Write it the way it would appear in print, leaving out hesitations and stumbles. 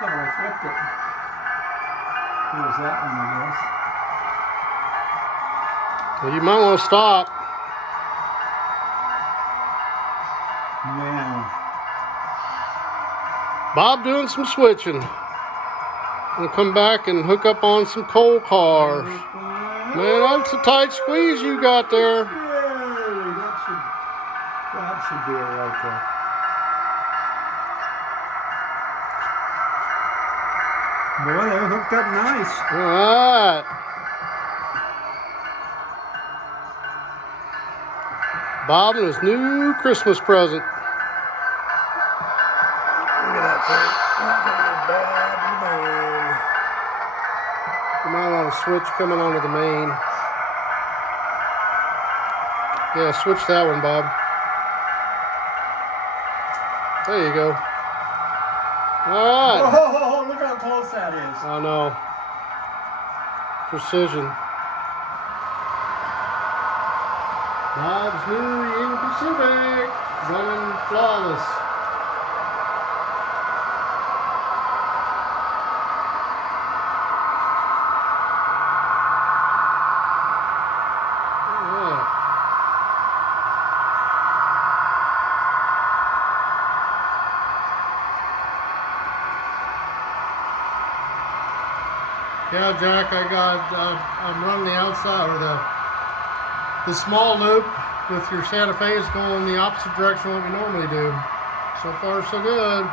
Oh, I flipped it. Here's that one, I guess. Well, you might want to stop. Man. Bob doing some switching. We'll come back and hook up on some coal cars. Man, that's a tight squeeze you got there. Really, that should do it right there. Boy, they're hooked up nice. All right. Bob and his new Christmas present. Look at that thing. You might want to switch coming onto the main. Yeah, switch that one, Bob. There you go. All right. Oh, look how close that is. I know. Precision. Bob's new Union Pacific running flawless. Yeah, Jack, I'm running the outside, or the small loop with your Santa Fe is going in the opposite direction of what we normally do. So far, so good.